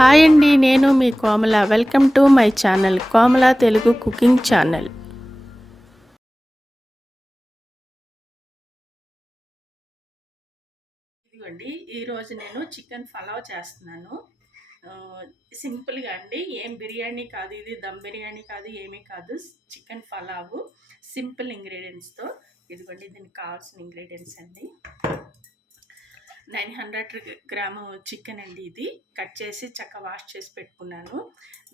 Hi అండి, నేను మీ Komala. Welcome to my channel Komala Telugu cooking channel. ఇదిగోండి, ఈరోజు నేను చికెన్ పలావ్ చేస్తున్నాను. సింపుల్గా అండి, ఏం బిర్యానీ కాదు, ఇది దమ్ బిర్యానీ కాదు, ఏమీ కాదు. చికెన్ పలావ్ సింపుల్ ఇంగ్రీడియంట్స్తో. ఇదిగోండి, దీనికి కావాల్సిన ఇంగ్రీడియంట్స్ అండి. 900 గ్రాము చికెన్ అండి. ఇది కట్ చేసి చక్కగా వాష్ చేసి పెట్టుకున్నాను.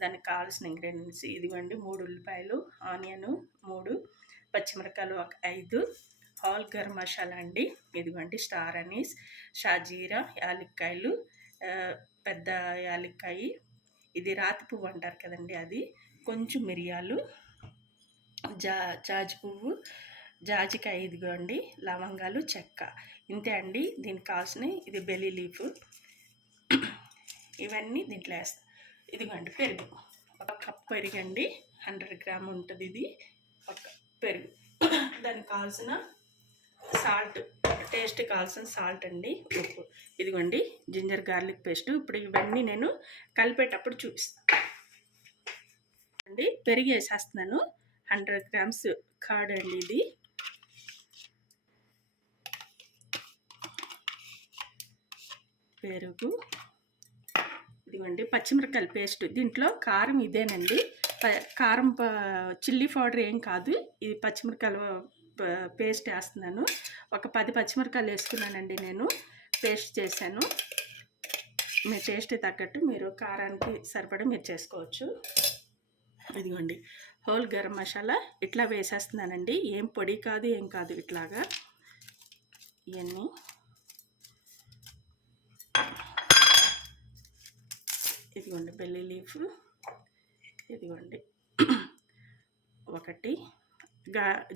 దానికి కావాల్సిన ఇంగ్రీడియంట్స్ ఇదిగోండి: 3 ఉల్లిపాయలు, ఆనియన్ 3, పచ్చిమిరపకాయలు 5, హోల్ గరం మసాలా అండి. ఇదిగోండి స్టార్ అనీస్, షాజీరా, యాలక్కాయలు, పెద్ద యాలక్కాయి, ఇది రాతి పువ్వు అంటారు కదండి అది, కొంచెం మిరియాలు, జాజి పువ్వు, జాజికాయ, ఇదిగోండి లవంగాలు, చెక్క. ఇంతే అండి దీనికి కావాల్సినవి. ఇది బెల్లీ లీఫ్, ఇవన్నీ దీంట్లో వేస్తాం. ఇదిగోండి పెరుగు, 1 కప్ పెరుగు అండి, 100 గ్రామ్ ఉంటుంది ఇది. ఒక పెరుగు, దానికి కావాల్సిన సాల్ట్, టేస్ట్ కావాల్సిన సాల్ట్ అండి, ఉప్పు. ఇదిగోండి జింజర్ గార్లిక్ పేస్ట్. ఇప్పుడు ఇవన్నీ నేను కలిపేటప్పుడు చూపిస్తాను అండి. పెరుగు వేసేస్తున్నాను, 100 గ్రామ్స్ కర్డ్ అండి ఇది. పెరుగు, ఇదిగోండి పచ్చిమిరపకాయల పేస్ట్. దీంట్లో కారం ఇదేనండి, కారం చిల్లీ పౌడర్ ఏం కాదు, ఇది పచ్చిమిరపకాయల పేస్ట్ వేస్తున్నాను. ఒక 10 పచ్చిమిరపకాయలు వేసుకున్నానండి నేను, పేస్ట్ చేశాను. మీ టేస్ట్ తగ్గట్టు మీరు కారానికి సరిపడా మీరు చేసుకోవచ్చు. ఇదిగోండి హోల్ గరం మసాలా ఇట్లా వేసేస్తున్నానండి, ఏం పొడి కాదు ఏం కాదు, ఇట్లాగా ఇవన్నీ. ఇదిగోండి బెల్లీ లీఫ్, ఇదిగోండి 1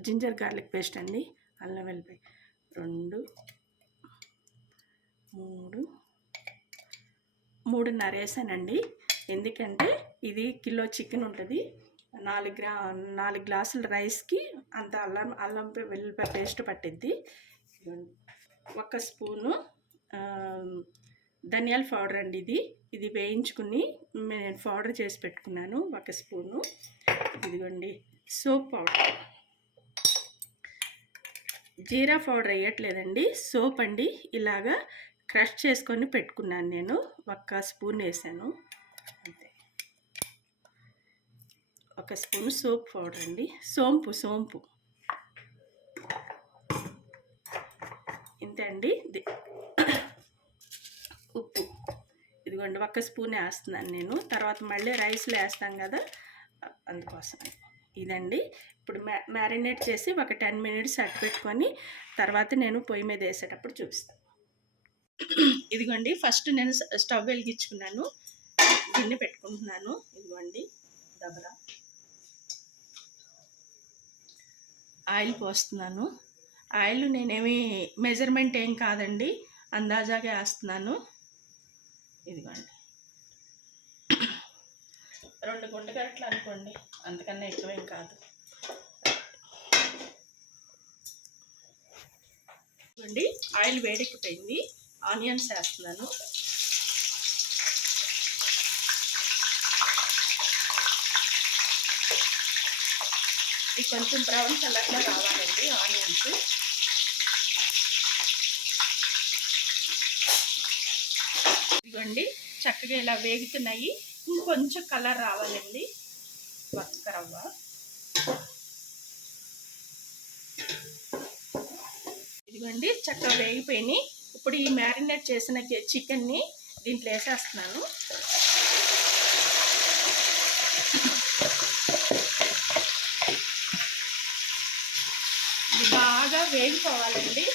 జింజర్ గార్లిక్ పేస్ట్ అండి, అల్లం వెల్లిపాయ 2, 3 వేసానండి. ఎందుకంటే ఇది కిలో చికెన్ ఉంటుంది, 4 గ్లాసుల రైస్కి అంత అల్లం వెల్లిపాయ పేస్ట్ పట్టిద్ది. 1 స్పూను ధనియాల పౌడర్ అండి, ఇది వేయించుకుని నేను పౌడర్ చేసి పెట్టుకున్నాను, 1 స్పూను. ఇదిగోండి సోప్ పౌడర్, జీరా పౌడర్ వేయట్లేదండి, సోప్ అండి. ఇలాగా క్రష్ చేసుకొని పెట్టుకున్నాను నేను, 1 స్పూన్ వేసాను అంతే. 1 స్పూన్ సోప్ పౌడర్ అండి, సోంపు ఇంతే అండి. ఉప్పు, ఇదిగోండి 1 స్పూన్ వేస్తున్నాను నేను, తర్వాత మళ్ళీ రైస్లో వేస్తాం కదా అందుకోసం. ఇదండి. ఇప్పుడు మ్యారినేట్ చేసి ఒక 10 మినిట్స్ అట్టు పెట్టుకొని తర్వాత నేను పొయ్యి మీద వేసేటప్పుడు చూపిస్తాను. ఇదిగోండి ఫస్ట్ నేను స్టవ్ వెలిగించుకున్నాను, గిన్నె పెట్టుకుంటున్నాను. ఇదిగోండి దబరా ఆయిల్ పోస్తున్నాను. ఆయిల్ నేనేమి మెజర్మెంట్ ఏం కాదండి, అందాజాగా వేస్తున్నాను. ఇదిగోండి 2 గుంట గరిటెలు అనుకోండి, అంతకన్నా ఎక్కువేం కాదు. ఇదిగోండి ఆయిల్ వేడెక్కిపోయింది, ఆనియన్స్ వేస్తున్నాను. ఇది కొంచెం బ్రౌన్ కలర్లో రావాలండి ఆనియన్స్. ఇదిగోండి చక్కగా ఇలా వేగుతున్నాయి, ఇంకొంచెం కలర్ రావాలండి, బక్క రవ్వ. ఇదిగోండి చక్కగా వేగిపోయినాయి. ఇప్పుడు ఈ మ్యారినేట్ చేసిన చికెన్ని దీంట్లో వేసేస్తున్నాను. ఇది బాగా వేగిపోవాలండి,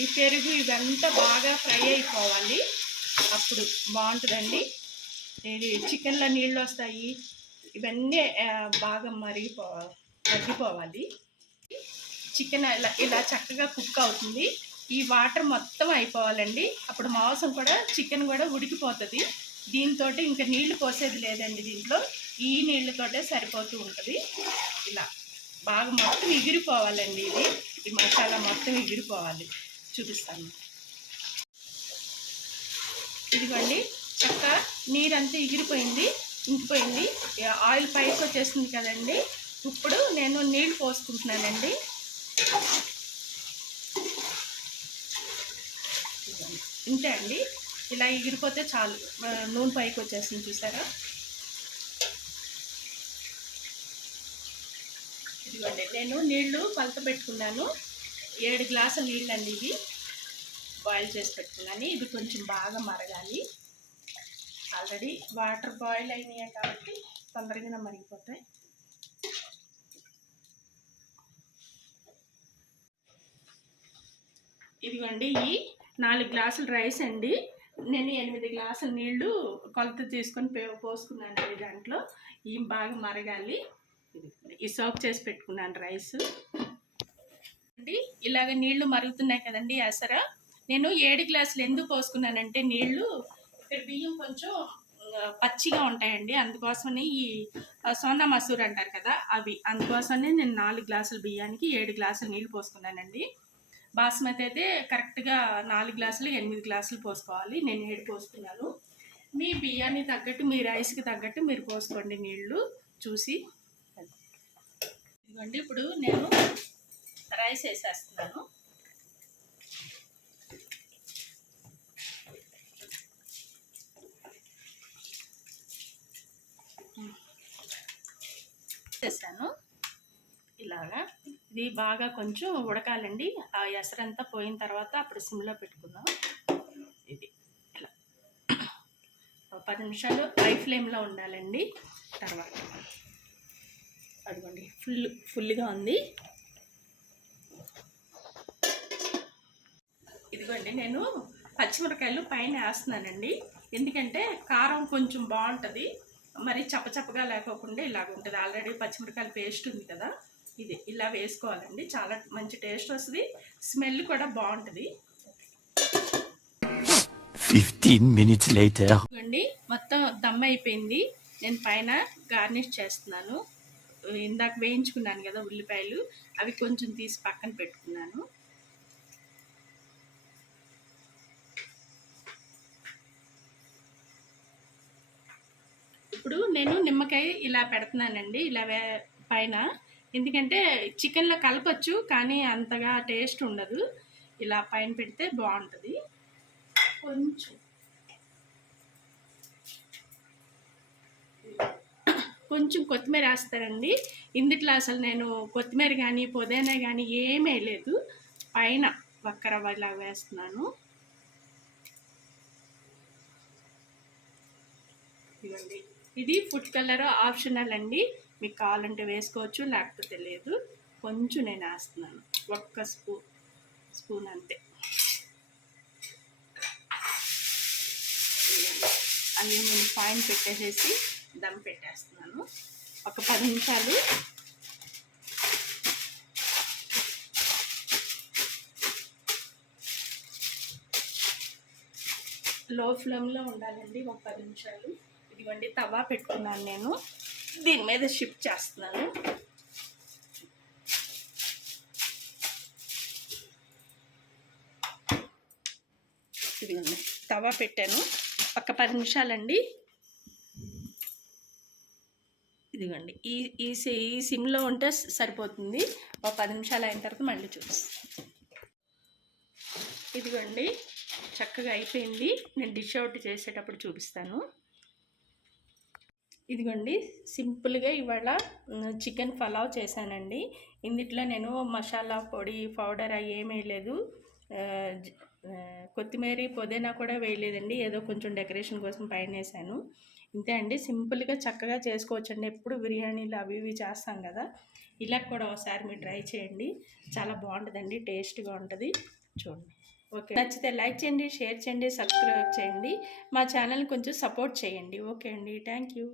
ఈ పెరుగు ఇదంతా బాగా ఫ్రై అయిపోవాలి, అప్పుడు బాగుంటుందండి. ఇది చికెన్లో నీళ్ళు వస్తాయి, ఇవన్నీ బాగా మగ్గిపోవాలి. చికెన్ ఇలా చక్కగా కుక్ అవుతుంది, ఈ వాటర్ మొత్తం అయిపోవాలండి, అప్పుడు మాంసం కూడా చికెన్ కూడా ఉడికిపోతుంది. దీంతో ఇంకా నీళ్లు పోసేది లేదండి, దీంట్లో ఈ నీళ్ళతోటే సరిపోతూ ఉంటుంది. ఇలా బాగా మొత్తం ఎగిరిపోవాలండి, ఈ మసాలా మొత్తం ఎగిరిపోవాలి. చూపిస్తాను. ఇదిగోండి చక్క నీరంతా ఎగిరిపోయింది, ఇంకిపోయింది, ఆయిల్ పైకి వచ్చేసింది కదండి. ఇప్పుడు నేను నీళ్ళు పోసుకుంటున్నానండి. ఇంతే అండి, ఇలా ఎగిరిపోతే చాలు, నూనె పైకి వచ్చేసింది చూసారా. ఇదిగోండి, నేను నీళ్లు కొలత పెట్టుకున్నాను, 7 గ్లాసుల నీళ్ళు అండి ఇవి, బాయిల్ చేసి పెట్టుకున్నాను. ఇది కొంచెం బాగా మరగాలి. ఆల్రెడీ వాటర్ బాయిల్ అయినాయి కాబట్టి తొందరగా మరిగిపోతాయి. ఇదిగోండి, ఈ 4 గ్లాసుల రైస్ అండి. నేను 8 గ్లాసుల నీళ్లు కొలత తీసుకొని పోసుకున్నాను దాంట్లో. ఇవి బాగా మరగాలి. ఈ సోక్ చేసి పెట్టుకున్నాను రైస్ అండి. ఇలాగ నీళ్లు మరుగుతున్నాయి కదండి. ఎసర నేను 7 గ్లాసులు ఎందుకు పోసుకున్నానంటే, నీళ్లు ఇక్కడ బియ్యం కొంచెం పచ్చిగా ఉంటాయండి, అందుకోసమని ఈ సోనా మసూర్ అంటారు కదా అవి, అందుకోసమని నేను 4 గ్లాసుల బియ్యానికి 7 గ్లాసులు నీళ్లు పోసుకున్నానండి. బాస్మతి అయితే కరెక్ట్గా 4 గ్లాసులు 8 గ్లాసులు పోసుకోవాలి, నేను 7 పోసుకున్నాను. మీ బియ్యాన్ని తగ్గట్టు, మీ రైస్కి తగ్గట్టు మీరు పోసుకోండి నీళ్ళు చూసి. ఇదిగోండి, ఇప్పుడు నేను రైస్ వేసేస్తున్నాను. వేసాను ఇలాగా. ఇది బాగా కొంచెం ఉడకాలండి, ఆ ఎసరంతా పోయిన తర్వాత అప్పుడు సిమ్లో పెట్టుకుందాం. ఇది ఇలా 10 నిమిషాలు హై ఫ్లేమ్లో ఉండాలండి. తర్వాత అదిగోండి, ఫుల్గా ఉంది. ఇదిగోండి, నేను పచ్చిమిరకాయలు పైన వేస్తున్నానండి, ఎందుకంటే కారం కొంచెం బాగుంటుంది, మరి చప్పచప్పగా లేకోకుండా ఇలాగ ఉంటుంది. ఆల్రెడీ పచ్చిమిరకాయల పేస్ట్ ఉంది కదా, ఇది ఇలా వేసుకోవాలండి, చాలా మంచి టేస్ట్ వస్తుంది, స్మెల్ కూడా బాగుంటుంది. 15 minutes later. అండి, మొత్తం దమ్ అయిపోయింది. నేను పైన గార్నిష్ చేస్తున్నాను. ఇందాక వేయించుకున్నాను కదా ఉల్లిపాయలు, అవి కొంచెం తీసి పక్కన పెట్టుకున్నాను. ఇప్పుడు నేను నిమ్మకాయ ఇలా పెడుతున్నానండి, ఇలా పైన, ఎందుకంటే చికెన్లో కలపచ్చు కానీ అంతగా టేస్ట్ ఉండదు, ఇలా పైన పెడితే బాగుంటుంది. కొంచెం కొత్తిమీర వేస్తారండి. ఇందుట్లో అసలు నేను కొత్తిమీర కానీ పుదీనా కానీ ఏమీ లేదు, పైన ఒక్క రవ్వ ఇలా వేస్తున్నాను. ఇవ్వండి, ఇది ఫుడ్ కలర్ ఆప్షనల్ అండి, మీకు కావాలంటే వేసుకోవచ్చు, లేకపోతే లేదు. కొంచెం నేను వేస్తున్నాను, ఒక్క స్పూన్ అంతే. అన్నీ నేను పైన పెట్టేసేసి దమ్ పెట్టేస్తున్నాను ఒక 10 నిమిషాలు. లో ఫ్లేమ్లో ఉండాలండి ఒక 10 నిమిషాలు. ఇదిగోండి, తవా పెట్టుకున్నాను నేను, దీని మీద షిఫ్ట్ చేస్తున్నాను. ఇదిగోండి, తవా పెట్టాను ఒక 10 నిమిషాలండి. ఇదిగోండి, ఈ సిమ్లో ఉంటే సరిపోతుంది. ఒక 10 నిమిషాలు అయిన తర్వాత మళ్ళీ చూపిస్తాను. ఇదిగోండి, చక్కగా అయిపోయింది. నేను డిష్ అవుట్ చేసేటప్పుడు చూపిస్తాను. ఇదిగోండి, సింపుల్గా ఇవాళ చికెన్ పలావ్ చేశానండి. ఇందులో నేను మసాలా పొడి పౌడర్ అవి ఏమీ వేయలేదు, కొత్తిమీర పుదీనా కూడా వేయలేదండి, ఏదో కొంచెం డెకరేషన్ కోసం పైన వేసాను. ఇంతే అండి, సింపుల్గా చక్కగా చేసుకోవచ్చండి. ఎప్పుడు బిర్యానీలు అవి ఇవి చేస్తాం కదా, ఇలా కూడా ఒకసారి మీరు ట్రై చేయండి, చాలా బాగుంటుందండి, టేస్ట్గా ఉంటుంది. చూడండి. ఓకే, నచ్చితే లైక్ చేయండి, షేర్ చేయండి, సబ్స్క్రైబ్ చేయండి, మా ఛానల్ని కొంచెం సపోర్ట్ చేయండి. ఓకే అండి, థ్యాంక్ యూ.